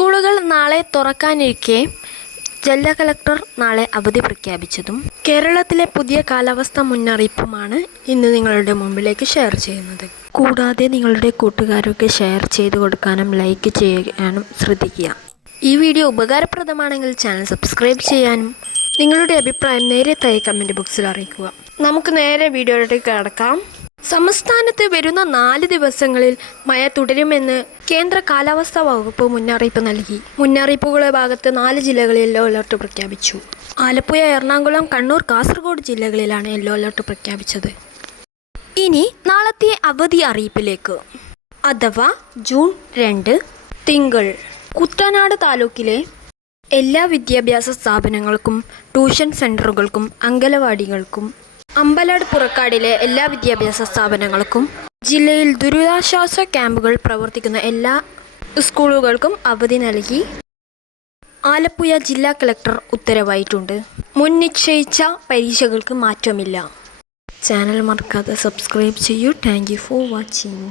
സ്കൂളുകൾ നാളെ തുറക്കാനിരിക്കെ ജില്ലാ കളക്ടർ നാളെ അവധി പ്രഖ്യാപിച്ചതും കേരളത്തിലെ പുതിയ കാലാവസ്ഥ മുന്നറിയിപ്പുമാണ് ഇന്ന് നിങ്ങളുടെ മുമ്പിലേക്ക് ഷെയർ ചെയ്യുന്നത്. കൂടാതെ നിങ്ങളുടെ കൂട്ടുകാരൊക്കെ ഷെയർ ചെയ്ത് കൊടുക്കാനും ലൈക്ക് ചെയ്യാനും ശ്രദ്ധിക്കുക. ഈ വീഡിയോ ഉപകാരപ്രദമാണെങ്കിൽ ചാനൽ സബ്സ്ക്രൈബ് ചെയ്യാനും നിങ്ങളുടെ അഭിപ്രായം നേരെ തായി കമന്റ് ബോക്സിൽ അറിയിക്കുക. നമുക്ക് നേരെ വീഡിയോയിലേക്ക് കടക്കാം. സംസ്ഥാനത്ത് വരുന്ന നാല് ദിവസങ്ങളിൽ മഴ തുടരുമെന്ന് കേന്ദ്ര കാലാവസ്ഥാ വകുപ്പ് മുന്നറിയിപ്പ് നൽകി. മുന്നറിയിപ്പുകളുടെ ഭാഗത്ത് നാല് ജില്ലകളിൽ യെല്ലോ അലർട്ട് പ്രഖ്യാപിച്ചു. ആലപ്പുഴ എറണാകുളം കണ്ണൂർ കാസർഗോഡ് ജില്ലകളിലാണ് യെല്ലോ അലർട്ട് പ്രഖ്യാപിച്ചത്. ഇനി നാളത്തെ അവധി അറിയിപ്പിലേക്ക്. അഥവാ ജൂൺ രണ്ട് തിങ്കൾ. കുട്ടനാട് താലൂക്കിലെ എല്ലാ വിദ്യാഭ്യാസ സ്ഥാപനങ്ങൾക്കും ട്യൂഷൻ സെന്ററുകൾക്കും അങ്കലവാടികൾക്കും അമ്പലാട് പുറക്കാടിലെ എല്ലാ വിദ്യാഭ്യാസ സ്ഥാപനങ്ങൾക്കും ജില്ലയിൽ ദുരിതാശ്വാസ ക്യാമ്പുകൾ പ്രവർത്തിക്കുന്ന എല്ലാ സ്കൂളുകൾക്കും അവധി നൽകി ആലപ്പുഴ ജില്ലാ കളക്ടർ ഉത്തരവായിട്ടുണ്ട്. മുൻ നിശ്ചയിച്ച പരീക്ഷകൾക്ക് മാറ്റമില്ല. ചാനൽ മറക്കാതെ സബ്സ്ക്രൈബ് ചെയ്യൂ. Thank for watching.